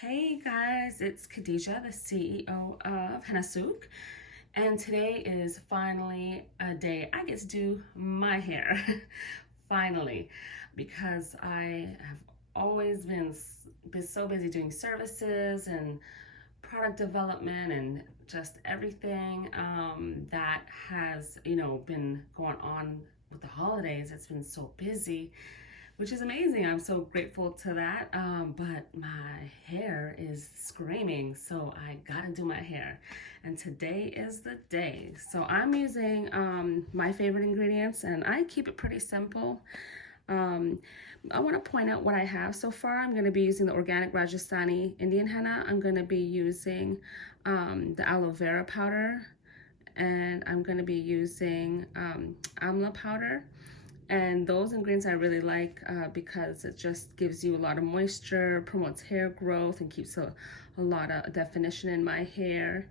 Hey guys, it's Khadija, the CEO of Henna, and today is finally a day I get to do my hair. Finally, because I have always been so busy doing services and product development and just everything that has been going on with the holidays. It's been so busy, which is amazing. I'm so grateful to that. But my hair is screaming, so I gotta do my hair. And today is the day. So I'm using my favorite ingredients, and I keep it pretty simple. I want to point out what I have so far. I'm going to be using the Organic Rajasthani Indian Henna. I'm going to be using the Aloe Vera powder, and I'm going to be using Amla powder. And those ingredients I really like because it just gives you a lot of moisture, promotes hair growth, and keeps a lot of definition in my hair.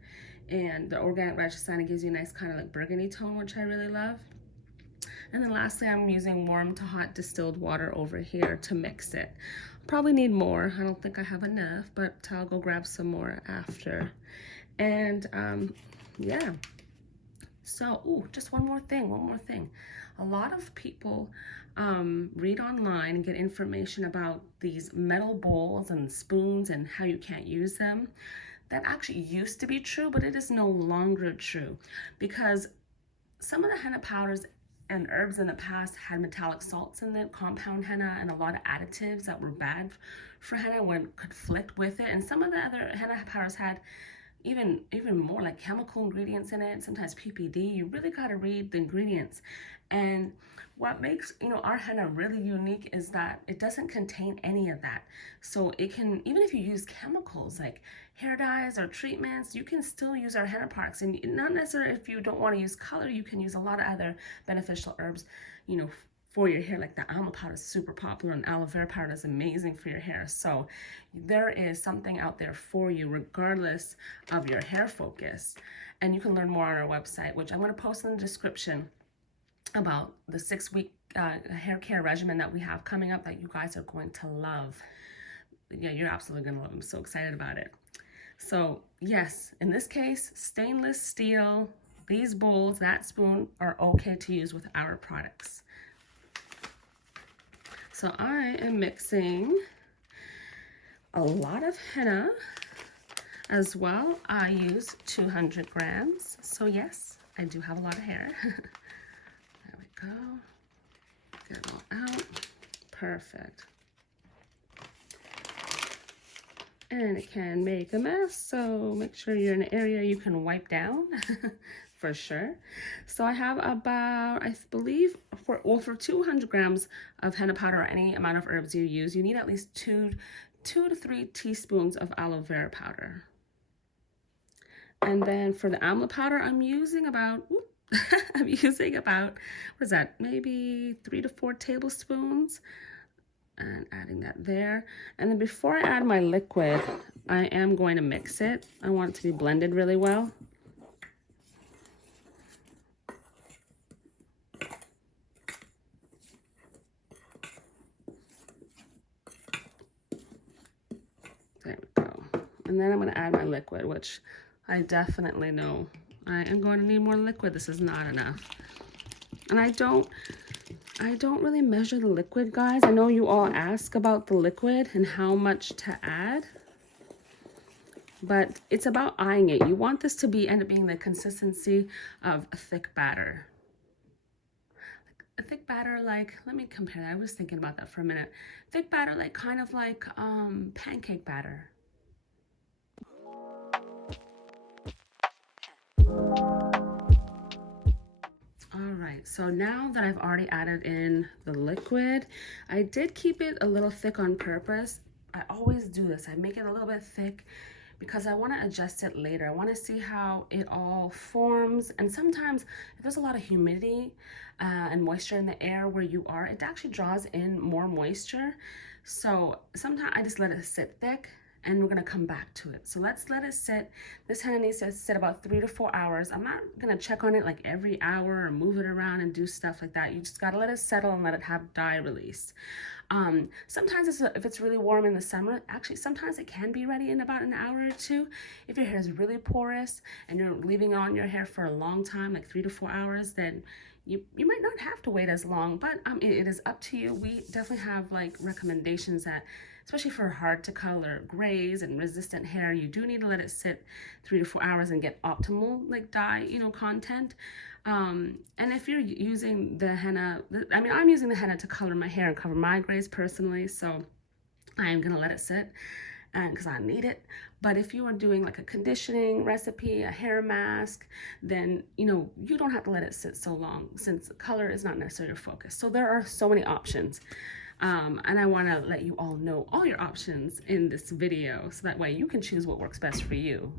And the Organic Rajasthani gives you a nice kind of like burgundy tone, which I really love. And then lastly, I'm using warm to hot distilled water over here to mix it. Probably need more. I don't think I have enough, but I'll go grab some more after. And yeah. So, just one more thing. A lot of people read online and get information about these metal bowls and spoons and how you can't use them. That actually used to be true, but it is no longer true because some of the henna powders and herbs in the past had metallic salts in it, compound henna, and a lot of additives that were bad for henna when conflict with it. And some of the other henna powders had even more like chemical ingredients in it, sometimes PPD. You really got to read the ingredients. And what makes our henna really unique is that it doesn't contain any of that. So it can, even if you use chemicals like hair dyes or treatments, you can still use our henna products. And not necessarily if you don't want to use color, you can use a lot of other beneficial herbs, for your hair. Like the amla powder is super popular, and aloe vera powder is amazing for your hair. So there is something out there for you regardless of your hair focus. And you can learn more on our website, which I'm going to post in the description, about the 6-week hair care regimen that we have coming up that you guys are going to love. Yeah, you're absolutely going to love. I'm so excited about it. So yes, in this case, stainless steel, these bowls, that spoon are okay to use with our products. So I am mixing a lot of henna as well. I use 200 grams. So yes, I do have a lot of hair. There we go. Get it all out. Perfect. And it can make a mess, so make sure you're in an area you can wipe down for sure. So I have about, I believe, for 200 grams of henna powder or any amount of herbs you use, you need at least 2 to 3 teaspoons of aloe vera powder. And then for the amla powder, I'm using about, what is that, maybe 3 to 4 tablespoons. And adding that there. And then before I add my liquid, I am going to mix it. I want it to be blended really well. There we go. And then I'm going to add my liquid, which I definitely know I am going to need more liquid. This is not enough. And I don't really measure the liquid, guys. I know you all ask about the liquid and how much to add, but it's about eyeing it. You want this to end up being the consistency of a thick batter. A thick batter, like, let me compare that. I was thinking about that for a minute. Thick batter, like kind of like pancake batter. Alright, so now that I've already added in the liquid, I did keep it a little thick on purpose. I always do this. I make it a little bit thick because I want to adjust it later. I want to see how it all forms. And sometimes if there's a lot of humidity and moisture in the air where you are, it actually draws in more moisture. So sometimes I just let it sit thick and we're gonna come back to it. So let's let it sit. This henna needs to sit about 3 to 4 hours. I'm not gonna check on it like every hour or move it around and do stuff like that. You just gotta let it settle and let it have dye release. Sometimes if it's really warm in the summer, actually sometimes it can be ready in about an hour or two. If your hair is really porous and you're leaving it on your hair for a long time, like 3 to 4 hours, then you might not have to wait as long, but it is up to you. We definitely have like recommendations that, especially for hard to color grays and resistant hair, you do need to let it sit 3 to 4 hours and get optimal like dye, content. And if you're using the henna, I'm using the henna to color my hair and cover my grays personally, so I am gonna let it sit because I need it. But if you are doing like a conditioning recipe, a hair mask, then you don't have to let it sit so long, since color is not necessarily your focus. So there are so many options. And I want to let you all know all your options in this video, so that way you can choose what works best for you.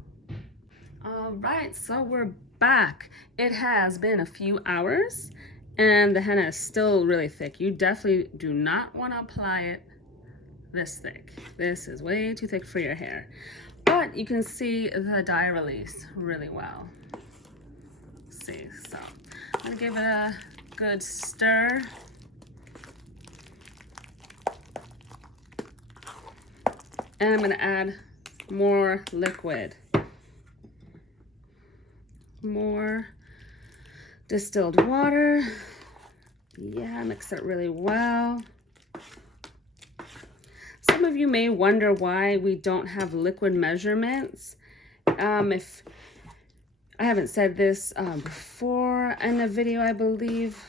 All right, so we're back. It has been a few hours and the henna is still really thick. You definitely do not want to apply it this thick. This is way too thick for your hair, but you can see the dye release really well. See, so I'm gonna give it a good stir. And I'm gonna add more liquid. More distilled water. Yeah, mix it really well. Some of you may wonder why we don't have liquid measurements. If I haven't said this before in a video, I believe,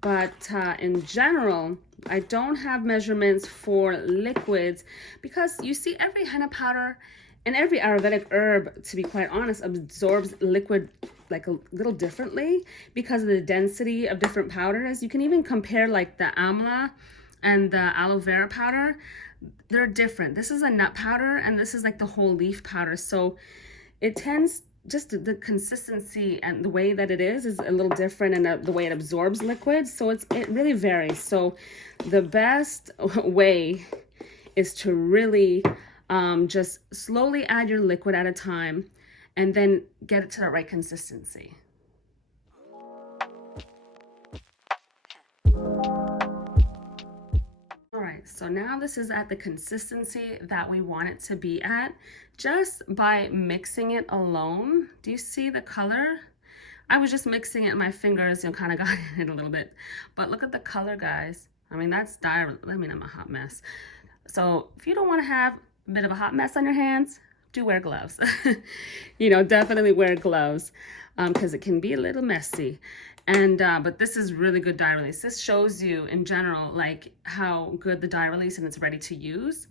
but in general, I don't have measurements for liquids because you see every henna powder and every Ayurvedic herb, to be quite honest, absorbs liquid like a little differently because of the density of different powders. You can even compare like the Amla and the Aloe Vera powder. They're different. This is a nut powder and this is like the whole leaf powder. So it tends, just the consistency and the way that it is a little different, and the way it absorbs liquid. So it really varies. So the best way is to really just slowly add your liquid at a time and then get it to the right consistency. All right, so now this is at the consistency that we want it to be at, just by mixing it alone. Do you see the color? I was just mixing it in my fingers and kind of got in it a little bit, but look at the color, guys. That's dire. I'm a hot mess. So if you don't want to have a bit of a hot mess on your hands, do wear gloves. Definitely wear gloves because it can be a little messy. And but this is really good dye release. This shows you in general like how good the dye release and it's ready to use.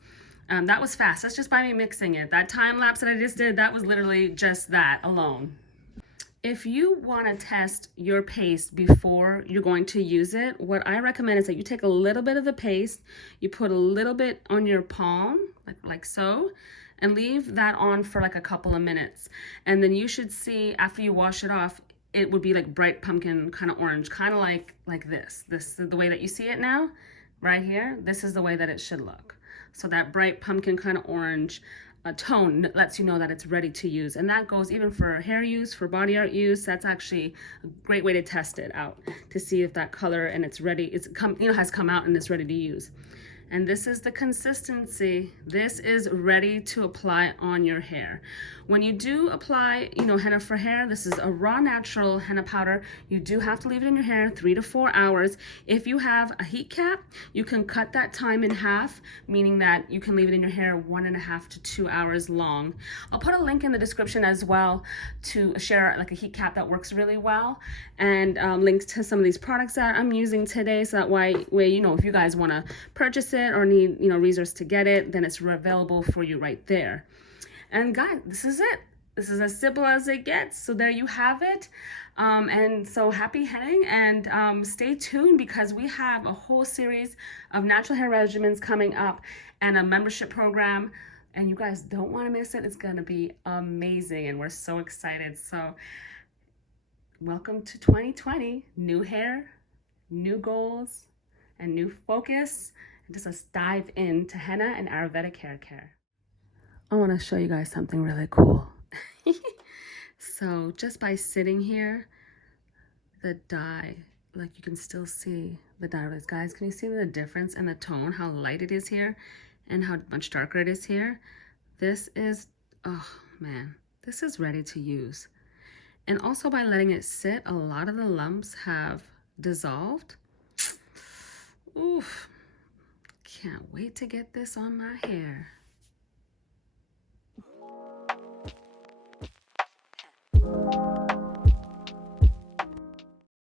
That was fast. That's just by me mixing it. That time lapse that I just did, that was literally just that alone. If you want to test your paste before you're going to use it, what I recommend is that you take a little bit of the paste, you put a little bit on your palm, like so, and leave that on for like a couple of minutes. And then you should see, after you wash it off, it would be like bright pumpkin kind of orange, kind of like this. This is the way that you see it now, right here. This is the way that it should look. So that bright pumpkin kind of orange tone lets you know that it's ready to use. And that goes even for hair use, for body art use. That's actually a great way to test it out, to see if that color and it's ready, has come out and it's ready to use. And this is the consistency. This is ready to apply on your hair. When you do apply, henna for hair, this is a raw natural henna powder. You do have to leave it in your hair 3 to 4 hours. If you have a heat cap, you can cut that time in half, meaning that you can leave it in your hair 1.5 to 2 hours long. I'll put a link in the description as well to share like a heat cap that works really well, and links to some of these products that I'm using today, so that way, if you guys want to purchase it or need resources to get it, then it's available for you right there. And guys, this is it. This is as simple as it gets. So there you have it. And so happy henning, and stay tuned because we have a whole series of natural hair regimens coming up and a membership program, and you guys don't want to miss it. It's going to be amazing and we're so excited. So welcome to 2020. New hair, new goals, and new focus. Just let's dive into henna and Ayurvedic hair care. I want to show you guys something really cool. So just by sitting here, the dye, like you can still see the dye release. Guys, can you see the difference in the tone, how light it is here and how much darker it is here? This is, oh man, this is ready to use. And also by letting it sit, a lot of the lumps have dissolved. Oof, can't wait to get this on my hair.